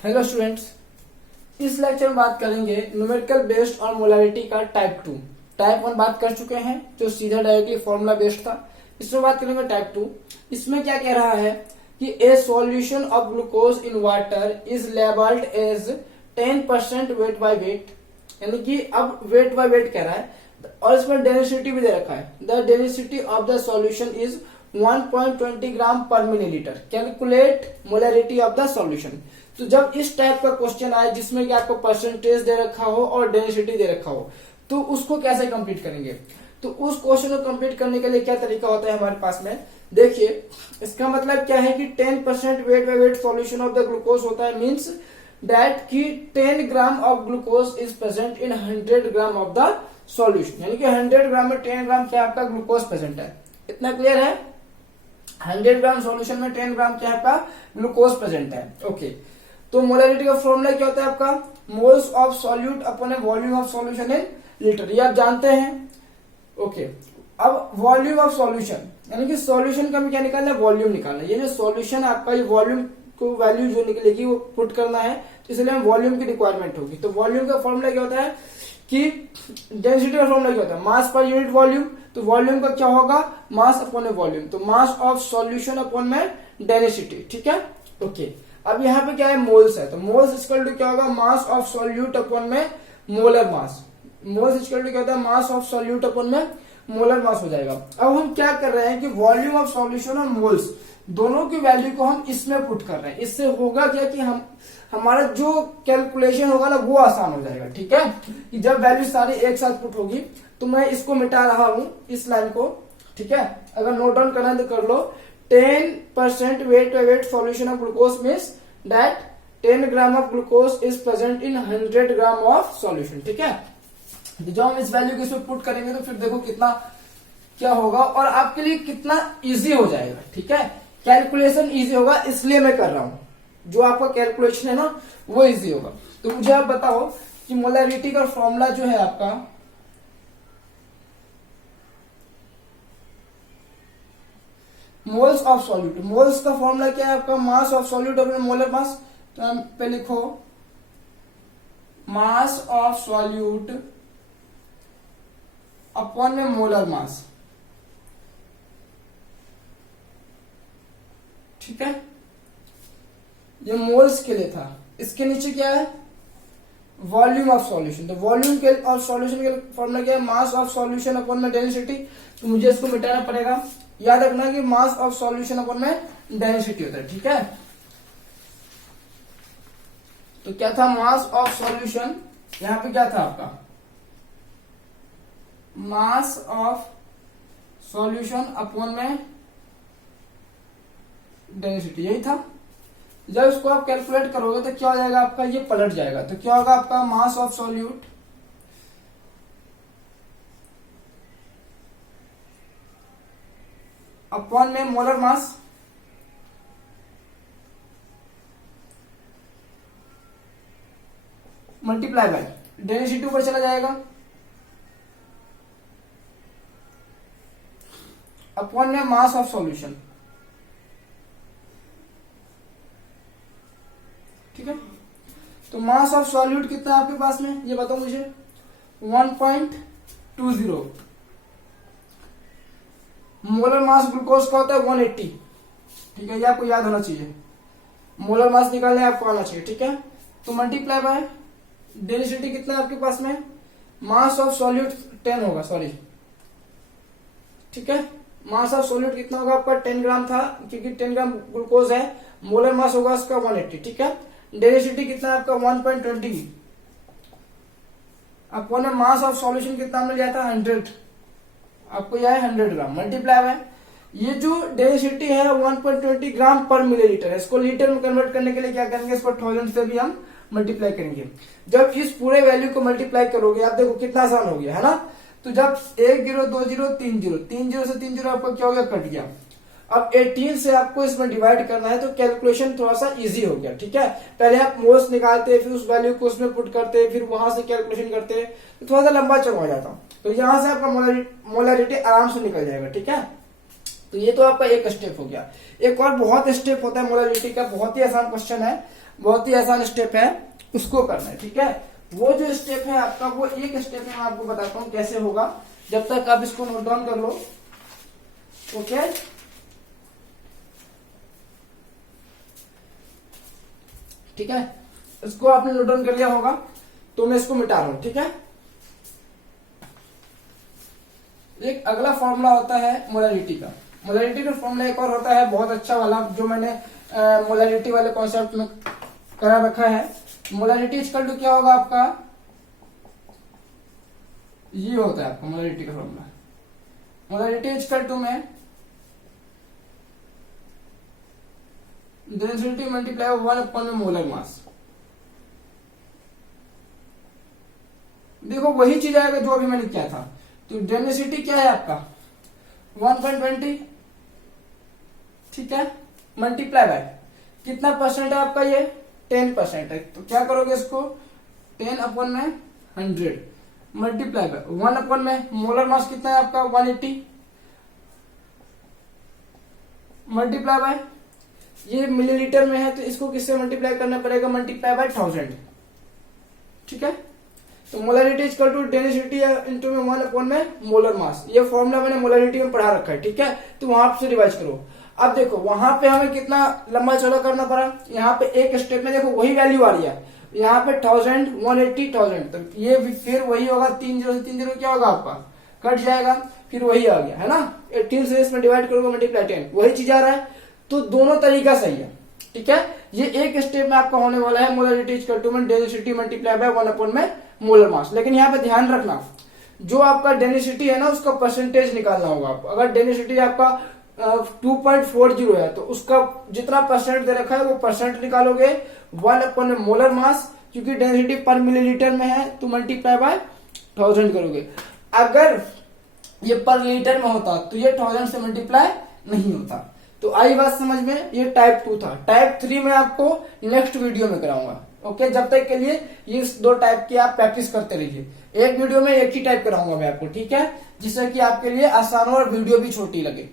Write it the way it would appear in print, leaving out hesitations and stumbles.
Hello students, इस lecture में बात करेंगे न्यूमेरिकल बेस्ड और मोलैरिटी का टाइप 2। टाइप 1 बात कर चुके हैं जो सीधा डायरेक्टली फॉर्मूला बेस्ड था। इसमें बात करेंगे टाइप 2। इसमें क्या कह रहा है कि a solution of glucose in water is labelled as 10% weight by weight, यानी कि अब वेट बाय वेट कह रहा है और इसमें डेंसिटी भी दे रखा है। The density of the solution is 1.20 ग्राम पर millilitre. Calculate molarity of the solution. तो जब इस टाइप का क्वेश्चन आए जिसमें कि आपको परसेंटेज दे रखा हो और डेंसिटी दे रखा हो, तो उसको कैसे कंप्लीट करेंगे? तो उस क्वेश्चन को कंप्लीट करने के लिए क्या तरीका होता है हमारे पास में? देखिए, इसका मतलब क्या है कि 10% weight by wait solution of the glucose होता है, मींस दैट कि 10 gram of glucose is present in 100 gram of the solution, यानी कि 100 ग्राम में 10 ग्राम क्या आपका ग्लूकोज प्रेजेंट है। इतना क्लियर है? 100 ग्राम सॉल्यूशन में 10 ग्राम क्या आपका ग्लूकोज प्रेजेंट है। ओके, तो मोलैरिटी का फॉर्मूला क्या होता है आपका? Moles of solute upon A volume of solution in litre, ये आप जानते हैं। ओके, अब वॉल्यूम ऑफ सॉल्यूशन यानी कि सॉल्यूशन का क्या निकालना है? वॉल्यूम निकालना है। ये जो सॉल्यूशन आपका ये वॉल्यूम को वैल्यू जो निकलेगी वो पुट करना है, तो इसलिए हमें वॉल्यूम की रिक्वायरमेंट होगी। तो वॉल्यूम का फॉर्मूला क्या होता है कि डेंसिटी का फॉर्मूला क्या होता है? मास पर यूनिट वॉल्यूम। तो वॉल्यूम का क्या होगा? मास अपॉन ए वॉल्यूम। तो मास ऑफ सॉल्यूशन अपॉन में डेंसिटी। ठीक है, ओके। अब यहाँ पे क्या है? मोल्स है, तो मोल्स इक्वल टू क्या होगा? मास ऑफ सॉल्यूट अपॉन में molar mass. Moles equal to क्या होता है? मास ऑफ सॉल्यूट अपॉन में मोलर मास हो जाएगा। अब हम क्या कर रहे हैं कि वॉल्यूम ऑफ सॉल्यूशन और मोल्स दोनों की वैल्यू को हम इसमें पुट कर रहे हैं। इससे होगा क्या कि हमारा जो कैलकुलेशन होगा ना वो आसान हो जाएगा। ठीक है, कि जब वैल्यू सारी एक साथ पुट होगी, तो मैं इसको मिटा रहा हूं, इस लाइन को। ठीक है, अगर नोट डाउन करना है तो कर लो। 10% weight by wait solution of glucose means that 10 gram of glucose is present in 100 gram of solution. ठीक है, जब हम इस वैल्यू को इसमें पुट करेंगे तो फिर देखो कितना क्या होगा और आपके लिए कितना इजी हो जाएगा। ठीक है, कैलकुलेशन इजी होगा, इसलिए मैं कर रहा हूं। जो आपका कैलकुलेशन है ना वो इजी होगा। तो मुझे आप बताओ कि मोलैरिटी का फॉर्मूला जो है आपका, मोल्स ऑफ सॉल्यूट। मोल्स का फॉर्मूला क्या है आपका? मास ऑफ सॉल्यूट अपने मोलर मास। तो हम पे लिखो मास ऑफ सॉल्यूट अपॉन में मोलर मास। ठीक है, ये मोल्स के लिए था। इसके नीचे क्या है? Volume of solution. तो वॉल्यूम के और सॉल्यूशन के फॉर्मूला क्या है? मास ऑफ सॉल्यूशन अपॉन में डेंसिटी। तो मुझे इसको मिटाना पड़ेगा। याद रखना कि मास ऑफ सॉल्यूशन अपॉन में डेंसिटी होता है। ठीक है, तो क्या था? मास ऑफ सॉल्यूशन, यहां पे क्या था आपका? मास ऑफ सॉल्यूशन अपॉन में डेंसिटी, यही था। जब इसको आप कैलकुलेट करोगे तो क्या हो जाएगा आपका? ये पलट जाएगा। तो क्या होगा आपका? मास ऑफ सॉल्यूट अपॉन में molar mass multiply by density ऊपर चला जाएगा अपॉन में मास ऑफ सॉल्यूशन। ठीक है, तो मास ऑफ सॉल्यूट कितना है आपके पास में? ये बताओ मुझे। 1.20। मोलर मास ग्लूकोज का होता है 180। ठीक है, ये आपको याद होना चाहिए। मोलर मास निकालने आपको आना चाहिए। ठीक है, तो मल्टीप्लाई बाय डेंसिटी कितना है आपके पास में? मास ऑफ सॉल्यूट 10 होगा, सॉरी। ठीक है, मास ऑफ सॉल्यूट कितना होगा आपका? 10 ग्राम था, क्योंकि 10 ग्राम ग्लूकोज है। मोलर मास होगा उसका 180। ठीक है, डेंसिटी कितना है आपका? 1.20 अपॉन मास ऑफ सॉल्यूशन कितना हमने लिया था? 100। आपको यह है 100 ग्राम मल्टीप्लाई है। ये जो डेंसिटी है 1.20 ग्राम पर मिलीलीटर है। इसको लीटर में कन्वर्ट करने के लिए क्या करेंगे? इस पर 1000 से भी हम मल्टीप्लाई करेंगे। जब इस पूरे वैल्यू को मल्टीप्लाई करोगे, आप देखो कितना आसान हो गया है ना। तो जब 1 0 2 0 3 0 3 0 से 3 0 आपका क्या हो गया? कट गया। अब 18 से आपको इसमें डिवाइड करना है, तो कैलकुलेशन थोड़ा सा इजी हो गया। ठीक है, पहले आप मोल्स निकालते, फिर उस वैल्यू को उसमें पुट करते, फिर वहां से कैलकुलेशन करते, तो थोड़ा सा लंबा चल हो जाता। तो यहां से आपका मोलैरिटी आराम से निकल जाएगा। ठीक है, तो ये तो आपका एक स्टेप हो गया। एक और बहुत स्टेप होता है मोलैरिटी का, बहुत ही आसान क्वेश्चन है, बहुत ही आसान स्टेप है, उसको करना है। ठीक है, वो जो स्टेप है आपका, वो एक स्टेप में मैं आपको बताता हूं कैसे होगा, जब तक आप इसको नोट डाउन कर लो। ओके, ठीक है, इसको आपने नोट डाउन कर लिया होगा, तो मैं इसको मिटा रहा हूं। ठीक है, एक अगला फॉर्मूला होता है मोलैरिटी का। मोलैरिटी का फॉर्मूला एक और होता है बहुत अच्छा वाला, जो मैंने मोलैरिटी वाले कॉन्सेप्ट में करा रखा है। मोलैरिटी इक्वल टू क्या होगा आपका, ये होता है आपका मोलैरिटी का फॉर्मूला। मोलैरिटी इक्वल टू में डेंसिटी मल्टीप्लाई 1 में मोलर मास। देखो वही चीज आएगा जो अभी मैंने किया था। तो डेंसिटी क्या है आपका 1.20, ठीक है, मल्टीप्लाई बाय कितना परसेंट है आपका, ये 10% है। तो क्या करोगे इसको 10/100 मल्टीप्लाई बाय 1 में मोलर मास कितना है आपका 180 मल्टीप्लाई बाय, ये मिलीलीटर में है तो इसको किससे मल्टीप्लाई करना पड़ेगा, मल्टीप्लाई बाय 1000। ठीक है, तो molarity equal to density into में 1 में मोलर मास। ये फॉर्मूला मैंने मोलैरिटी में पढ़ा रखा है। ठीक है, तो वहां से रिवाइज करो। अब देखो वहां पे हमें कितना लंबा चौड़ा करना पड़ा, यहाँ पे एक स्टेप में देखो वही वैल्यू आ रही है, यहाँ पे 1000 180 1000, तो ये फिर वही होगा, 3 0 से 3 0 क्या होगा आपका कट जाएगा, फिर वही आ गया है ना, 18 से इसमें डिवाइड करोगे मल्टीप्लाई 10, वही चीज आ रहा है। तो दोनों तरीका सही है। ठीक है, ये एक स्टेप में आपका होने वाला है मोलैरिटी इक्वल टू में डेंसिटी मल्टीप्लाई बाय 1 में मोलर मास। लेकिन यहाँ पे ध्यान रखना, जो आपका डेंसिटी है ना उसका परसेंटेज निकालना होगा आपको। अगर डेंसिटी आपका 2.40 है तो उसका जितना परसेंट दे रखा है वो परसेंट निकालोगे 1 में मोलर मास, क्योंकि डेंसिटी पर मिलीलीटर में है तो मल्टीप्लाई बाय 1000 करोगे। अगर ये पर लीटर में होता तो ये 1000 से मल्टीप्लाई नहीं होता। तो आई बात समझ में, ये टाइप 2 था। टाइप 3 में आपको नेक्स्ट वीडियो में कराऊंगा। ओके, जब तक के लिए ये 2 टाइप की आप प्रैक्टिस करते रहिए। एक वीडियो में एक ही टाइप कराऊंगा मैं आपको, ठीक है, जिससे कि आपके लिए आसान हो और वीडियो भी छोटी लगे।